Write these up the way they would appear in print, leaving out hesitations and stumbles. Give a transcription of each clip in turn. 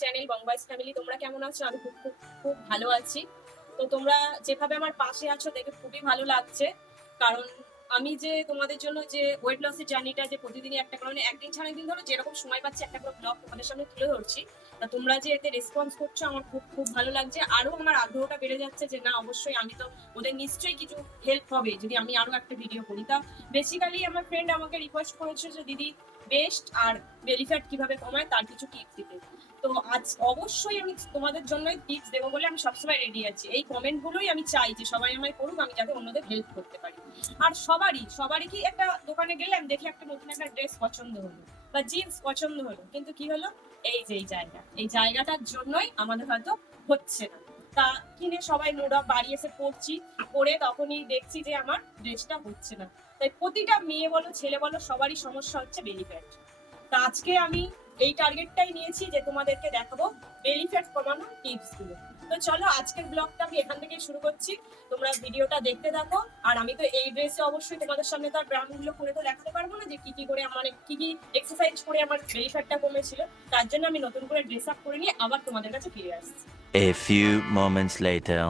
Channel বংবয়েস family. তোমরা কেমন আছো? আমি খুব খুব খুব ভালো আছি। তো তোমরা যেভাবে আমার পাশে আছো দেখে খুবই ভালো লাগছে। কারণ আমি যে তোমাদের জন্য যে ওয়েট লসের জার্নিটা যে প্রতিদিনই একটা কারণে একদিন ছাড়া একদিন ধরো যেরকম সময় পাচ্ছি একটা করে ব্লগ তোমাদের সামনে তুলে ধরছি। তা তোমরা যে এতে রেসপন্স করছো আমার খুব খুব ভালো লাগছে। আরো আমার আগ্রহটা বেড়ে যাচ্ছে যে না অবশ্যই আমি তো ওদের নিশ্চয়ই কিছু হেল্প হবে যদি আমি আরো একটা ভিডিও করি। তা বেসিক্যালি আমার ফ্রেন্ড আমাকে রিকোয়েস্ট করেছে যে দিদি বেস্ট আর বেলি ফ্যাট কিভাবে কমায় তার কিছু টিপস দিতে। তো আজ অবশ্যই আমি তোমাদের জন্যই টিপস দেবো বলে আমি সবসময় রেডি আছি। এই কমেন্ট গুলোই আমি চাই যে সবাই আমায় করুক, আমি যাতে অন্যদের হেল্প করতে পারি। আর সবারই কি একটা দোকানে গেলাম দেখে একটা নতুন একটা ড্রেস পছন্দ হলো বা জিন্স পছন্দ হলো, কিন্তু কি হলো এই যে এই জায়গাটার জন্যই আমাদের হয়তো হচ্ছে না। তা কিনে সবাই নোডা বাড়ি এসে পড়ছি, পরে তখনই দেখছি যে আমার ড্রেসটা হচ্ছে না। তাই প্রতিটা মেয়ে বলো ছেলে বলো সবারই সমস্যা হচ্ছে বেলি ফ্যাট। তা আজকে আমি এই টার্গেটটাই নিয়েছি যে তোমাদেরকে দেখাবো বেলি ফ্যাট কমানোর টিপস গুলো। তো চলো আজকের ব্লগটা আমি এখান থেকে শুরু করছি, তোমরা ভিডিওটা দেখতে থাকো। আর আমি তো এই ড্রেসে অবশ্যই তোমাদের সামনে তো ব্যায়াম গুলো করে তো দেখাতে পারবো না যে কি কি করে আমার কি কি এক্সারসাইজ করে আমার বেলি ফ্যাটটা কমেছিল। তার জন্য আমি নতুন করে ড্রেস আপ করে নিয়ে আবার তোমাদের কাছে ফিরে আসছি। A few moments later.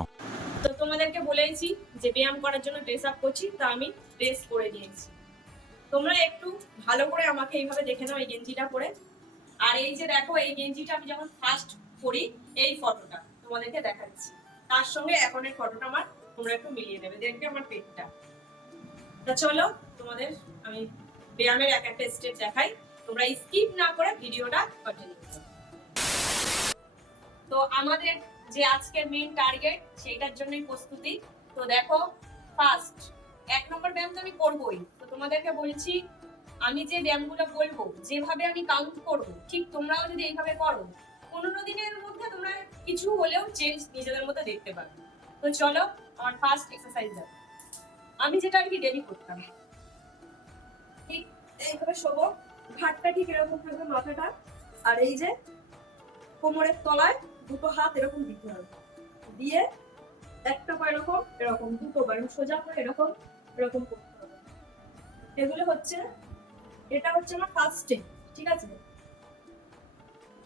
তো তোমাদেরকে বলেইছি যে ব্যায়াম করার জন্য ড্রেস আপ করছি, তা আমি ড্রেস পরে নিয়েছি। তোমরা একটু ভালো করে আমাকে এইভাবে দেখে নাও এই গেঞ্জিটা পরে। আর এই যে দেখো এই গেঞ্জিটা আমি যখন ফার্স্ট পরি এই ফটোটা তোমাদেরকে দেখাচ্ছি, তার সঙ্গে এখনের ফটোটা আমার তোমরা একটু মিলিয়ে নেবে, দেখবে আমার পেটটা। তা চলো তোমাদের আমি ব্যায়ামের এক একটা স্টেপ দেখাই, তোমরা স্কিপ না করে ভিডিওটা কন্টিনিউ করো। তো আমাদের যে আজকের মেইন টার্গেট সেইটার জন্যই প্রস্তুতি। তো দেখো ফার্স্ট 1 নম্বর ব্যায়াম তো আমি করবোই। তো তোমাদেরকে বলছি আমি যে ব্যায়ামগুলো বলবো যেভাবে আমি কাউন্ট করবো ঠিক তোমরাও যদি এইভাবে করো 15 দিনের মধ্যে তোমরা কিছু হলেও চেঞ্জ নিজেদের মধ্যে দেখতে পাবে। তো চলো আমার ফার্স্ট এক্সারসাইজ দেখো। আমি যেটা আর কি ডেলি করতাম, ঠিক এইভাবে শোবো, ঘাটটা ঠিক এরকম থাকবে মাথাটা, আর এই যে কোমরের তলায় দুটো হাত এরকম দিতে হবে, দিয়ে একটা পা এরকম এরকম দুটো পা সোজা করে এরকম এরকম করতে হবে। এগুলো হচ্ছে এটা হচ্ছে আমার ফার্স্ট স্টেপ, ঠিক আছে?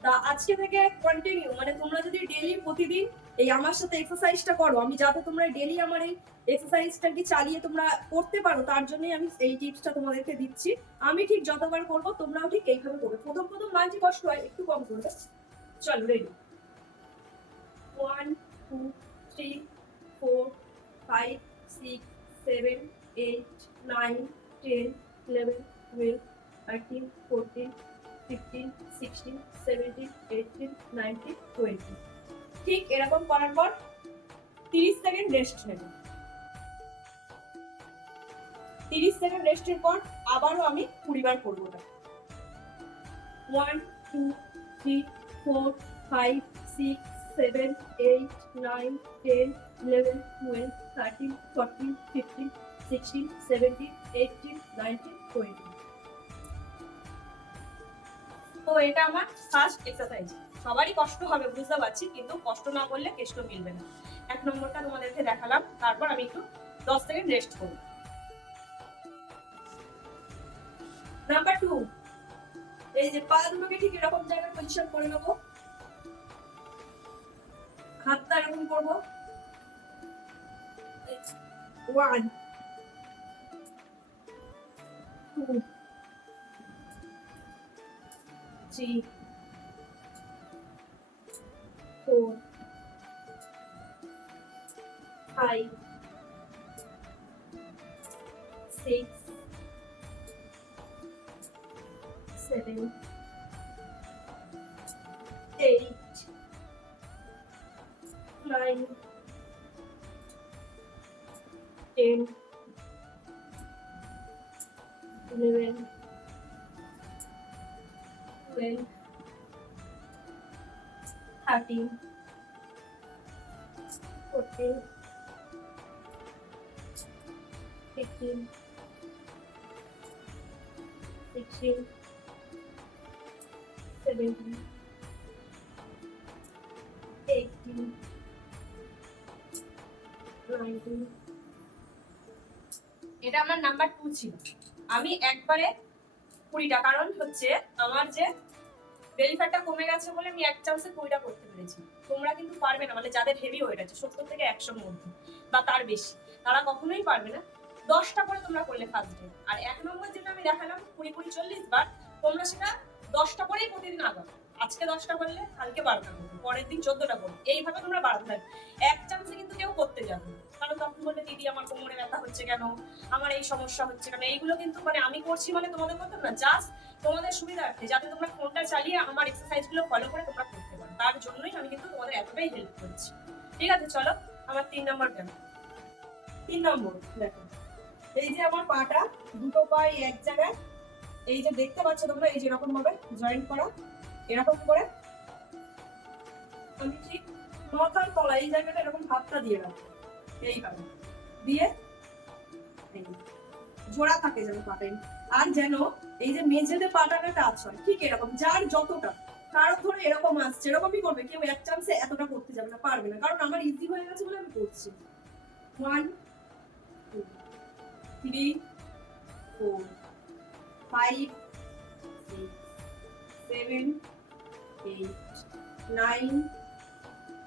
তা আজকে থেকে কন্টিনিউ মানে তোমরা যদি ডেইলি প্রতিদিন এই আমার সাথে এক্সারসাইজটা করো, আমি যাতে তোমরা ডেইলি আমার এই এক্সারসাইজটা কি চালিয়ে তোমরা করতে পারো তার জন্যই আমি এই টিপসটা তোমাদেরকে দিচ্ছি। আমি ঠিক যতবার করব তোমরাও ঠিক এইভাবে করবে। প্রথম প্রথম মাঝে কষ্ট হয়, একটু কম করবে। চলো রেডি, 1 2 3 4 5 6 7 8 9 10 11 12 13 14 15 16 17 18 19 20। ঠিক এরকম করার পর 30 সেকেন্ড রেস্ট নেব। 30 সেকেন্ড রেস্টের পর আবারও আমি 20 বার করব না। 1 2 3 4 5 6 7 8 9 10 11 12 13 14 15 16 17 18 19 20। তো এটা আমার ফার্স্ট এক্সারসাইজ। সবারই কষ্ট হবে বুঝতে পারছি, কিন্তু কষ্ট না করলে কেষ্ট মিলবে না। 1 নম্বরটা তোমাদেরকে দেখালাম, তারপর আমি একটু 10 সেকেন্ড রেস্ট করব। নাম্বার 2, এই যে পা দুটোকে ঠিক এরকম জায়গায় পজিশন করে নেব, হাতটা এরকম করব। 1 2 3 4 5 6 7 8 9 10 11 12 13 14 15 16 17 18 19। এটা আমার নাম্বার 2 ছিল। আমি একবারে 20টা, কারণ হচ্ছে আমার যে বেলি ফ্যাটটা কমে গেছে বলে আমি এক চান্সে 20টা করতে পেরেছি। তোমরা কিন্তু পারবে না, মানে যাদের হেভি ওয়েট আছে 70 থেকে 100 এর মধ্যে বা তার বেশি, তারা কখনোই পারবে না। 10টা করে তোমরা করলে ফার্স্ট ডে, আর 1 নম্বর যেটা আমি দেখালাম 20-40 বার, তোমরা সেটা 10টা করেই প্রতিদিন আগাবে। আজকে 10টা করলে কালকে 12টা করবে, পরের দিন 14টা করবে, এইভাবে তোমরা বাড়াতে থাকবে। এক চান্সে কিন্তু কেউ করতে যাবে না, কারণ তখন বলবে দিদি আমার কোমরে ব্যথা হচ্ছে কেন, আমার এই সমস্যা হচ্ছে কেন। এইগুলো কিন্তু মানে আমি করছি মানে তোমাদের মতো না, জাস্ট তোমাদের সুবিধার্থে, যাতে তোমরা ফোনটা চালিয়ে আমার এক্সারসাইজ গুলো ফলো করে তোমরা করতে পারো, তার জন্যই আমি কিন্তু তোমাদের এতটাই হেল্প করছি। ঠিক আছে, চলো আমার 3 নম্বর ব্যায়াম। 3 নম্বর দেখো, এই যে আমার পাটা, দুটো পা এক জায়গায়, এই যে দেখতে পাচ্ছ তোমরা, এই যে এরকম ভাবে জয়েন্ট করা, এরকম করে আমি ঠিক মাথার তলা এই জায়গাটা এরকম হাতটা দিয়ে রাখবো, এইভাবে দিয়ে জোড়া থাকে যেন পাটাই, আর যেন এই যে মেঝেতে পাটাটা টাচ হয়, ঠিক এরকম, যার যতটা, কারো ধরে এরকম আসছে এরকমই করবে, কেউ এক চান্সে এতটা করতে যাবে না, পারবে না, কারণ আমার ইজি হয়ে গেছে বলে আমি করছি। 1 2 3 4 5 6 7 8 9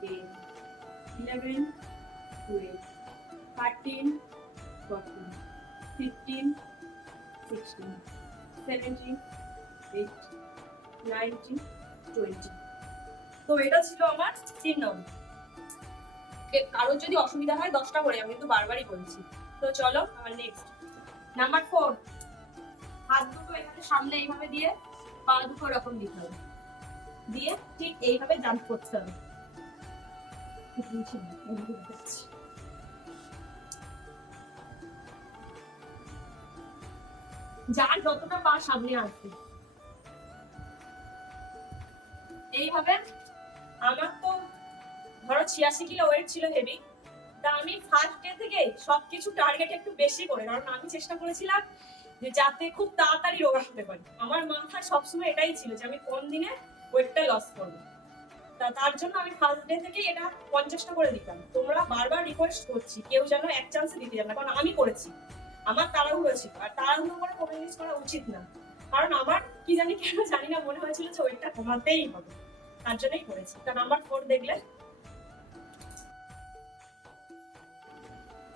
10 11 12 13 14 15 16 17 18 19 20। তো এটা ছিল আমার 3 নম্বর। কারোর যদি অসুবিধা হয় 10টা করে, আমি কিন্তু বারবারই বলছি। তো চলো আমার নেক্সট নাম্বার 4। হাত দুটো এখানে সামনে এইভাবে দিয়ে, পা দুটো এরকম দিতে হবে, দিয়ে ঠিক এইভাবে জাম্প করতে হবে। যার যতটা পা সামনে আসবে এইভাবে। আমার তো ধরো 86 কিলো ওয়েট ছিল, হেভি। তা আমি ফার্স্ট ডে থেকে সবকিছু টার্গেট একটু বেশি করে, কারণ আমি চেষ্টা করেছিলাম যে যাতে খুব তাড়াতাড়ি রোগা হতে পারি। আমার মাথায় সবসময় এটাই ছিল যে আমি কোন দিনে ওয়েটটা লস করবো। তার জন্য আমি ফার্স্ট ডে থেকে এটা 50টা করে দিতাম। তোমরা বারবার রিকোয়েস্ট করছি কেউ যেন এক চান্সে দিতে যাবে না, কারণ আমি করেছি, আমার তাড়াহুড়ো ছিল, আর তাড়াহুড়ো করে কমিউনিস করা উচিত না, কারণ আমার কি জানি কেন জানি না মনে হয়েছিল যে ওয়েটটা কমাতেই হবে, তার জন্যই করেছি। তা নাম্বার 4 দেখলে।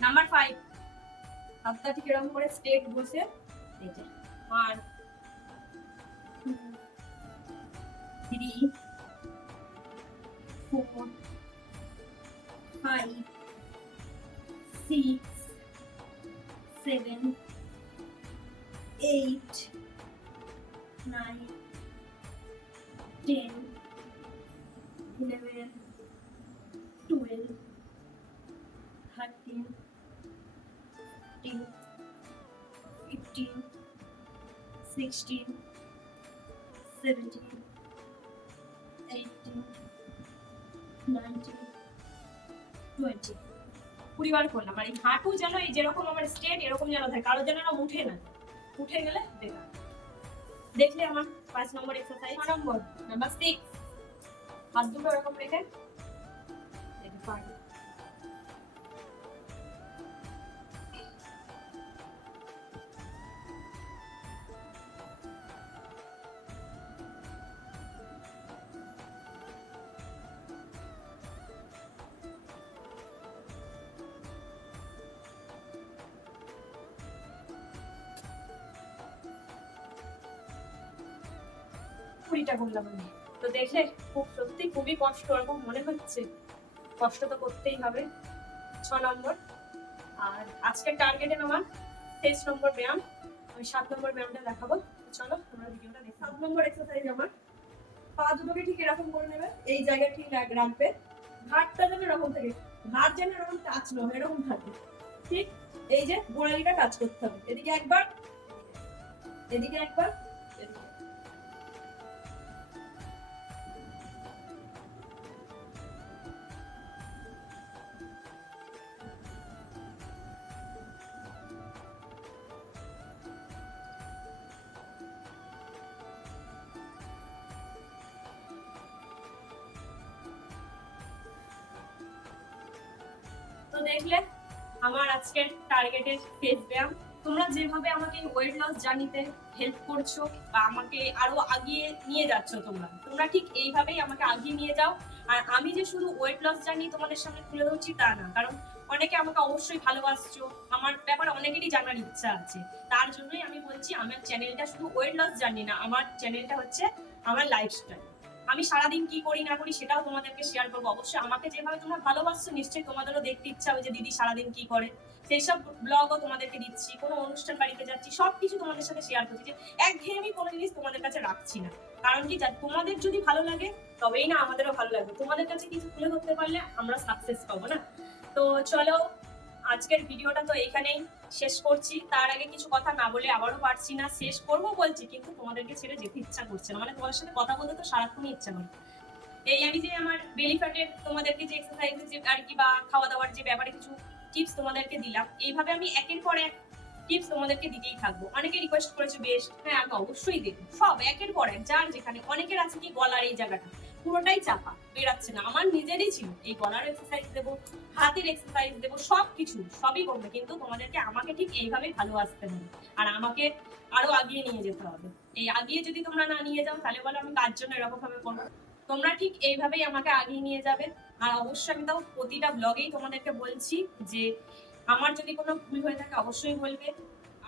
নাম্বার 5, হাতটা ঠিক এরকম করে স্ট্রেট বসে, এই যে 1 2 3 4 5 6 7 8 9 10 11 12 13 14 15 16 17 18 19 20। 20 বার করলাম। আর এই হাঁটু যেন এই যেরকম আমার স্ট্রেট এরকম যেন থাকে, কারো যেন না উঠে না, উঠে গেলে বেকার। দেখলে আমার 5 নম্বর এক্সারসাইজ। 6 নম্বর, নাম্বার 6, হাত দুটো এরকম রেখে দেখে পারবে। কুড়িটা করলাম আমি। তো দেখলে খুব সত্যি খুবই কষ্ট, এরকম মনে হচ্ছে, কষ্ট তো করতেই হবে। 6 নম্বর, আর আজকের টার্গেটে আমার 23 নম্বর ব্যায়াম, আমি 7 নম্বর ব্যায়ামটা দেখাবো। চলো তোমরা ভিডিওটা দেখো। 7 নম্বর এক্সারসাইজ আমার, পা দুটোকে ঠিক এরকম করে নেবে, এই জায়গায় ঠিক রাখবে, ঘাটটা যেন এরকম থাকে, ঘাট যেন এরকম টাচ না হয়, এরকম থাকে, ঠিক এই যে গোড়ালিটা টাচ করতে হবে, এদিকে একবার, এদিকে একবার, এদিকে। তো দেখলে আমার আজকের টার্গেটের ফেস ব্যায়াম তোমরা যেভাবে আমাকে ওয়েট লস জার্নিতে হেল্প করছো বা আমাকে আরো আগিয়ে নিয়ে যাচ্ছ, তোমরা ঠিক এইভাবেই আমাকে আগিয়ে নিয়ে যাও। আর আমি যে শুধু ওয়েট লস জার্নি তোমাদের সামনে তুলে ধরছি তা না, কারণ অনেকে আমাকে অবশ্যই ভালোবাসছো, আমার ব্যাপারে অনেকেরই জানার ইচ্ছা আছে। তার জন্যই আমি বলছি আমার চ্যানেলটা শুধু ওয়েট লস জার্নি না, আমার চ্যানেলটা হচ্ছে আমার লাইফস্টাইল। আমি সারাদিন কি করি না করি সেটাও তোমাদেরকে শেয়ার করবো। অবশ্যই আমাকে যেভাবে তোমরা ভালোবাসছো নিশ্চয়ই তোমাদেরও দেখতে ইচ্ছা হবে যে দিদি সারাদিন কি করে। সেই সব ব্লগও তোমাদেরকে দিচ্ছি, কোনো অনুষ্ঠান বাড়িতে যাচ্ছি, সবকিছু তোমাদের সাথে শেয়ার করছি, যে একঘেয়েমি কোনো জিনিস তোমাদের কাছে রাখছি না। কারণ কি, তোমাদের যদি ভালো লাগে তবেই না আমাদেরও ভালো লাগবে। তোমাদের কাছে কিছু তুলে ধরতে পারলে আমরা সাকসেস পাবো না। তো চলো, আজকের ভিডিওটা তো এইখানেই শেষ করছি। তার আগে কিছু কথা না বলে আবারও পারছি না, শেষ করবো বলছি কিন্তু তোমাদেরকে ছেড়ে যেতে ইচ্ছা করছে না। মানে তোমাদের সাথে কথা বলতে তো সারাক্ষণই ইচ্ছা করে। এই আমি যে আমার বেলি ফ্যাটের তোমাদেরকে যে এক্সারসাইজ যে আর কি বা খাওয়া দাওয়ার যে ব্যাপারে কিছু টিপস তোমাদেরকে দিলাম, এইভাবে আমি একের পর এক টিপস তোমাদেরকে দিতেই থাকবো। অনেকে রিকোয়েস্ট করেছে বেশ, হ্যাঁ আমি অবশ্যই দেবো সব একের পর এক। যার যেখানে, অনেকের আছে কি গলার এই জায়গাটা পুরোটাই চাপা, বেরাচ্ছে না, আমার নিজেরই ছিল। এই গলার এক্সারসাইজ দেবো, হাতের এক্সারসাইজ দেবো, সবকিছু সবই করবে, কিন্তু তোমাদেরকে আমাকে ঠিক এইভাবেই ভালোবাসতে হবে আর আমাকে আরো আগিয়ে নিয়ে যেতে হবে। এই আগিয়ে যদি তোমরা না নিয়ে যাও তাহলে বলো আমি কার জন্য এরকম ভাবে করবো। তোমরা ঠিক এইভাবেই আমাকে আগিয়ে নিয়ে যাবে। আর অবশ্যই আমি তাও প্রতিটা ব্লগেই তোমাদেরকে বলছি যে আমার যদি কোনো ভুল হয়ে থাকে অবশ্যই বলবে,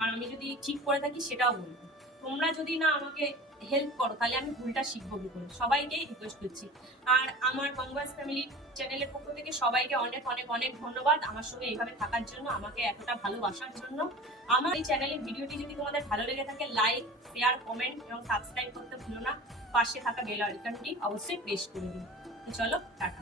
আর আমি যদি ঠিক করে থাকি সেটাও বলবে। তোমরা যদি না আমাকে হেল্প করো তাহলে আমি ভুলটা শিখবো কি করে। সবাইকেই রিকোয়েস্ট করছি। আর আমার বঙ্গবাস ফ্যামিলি চ্যানেলের পক্ষ থেকে সবাইকে অনেক অনেক অনেক ধন্যবাদ আমার সঙ্গে এইভাবে থাকার জন্য, আমাকে এতটা ভালোবাসার জন্য। আমার এই চ্যানেলের ভিডিওটি যদি তোমাদের ভালো লেগে থাকে লাইক, শেয়ার, কমেন্ট এবং সাবস্ক্রাইব করতে ভুলো না। পাশে থাকা বেল আইকনটি অবশ্যই প্রেস করে দিন। তো চলো, টাটা।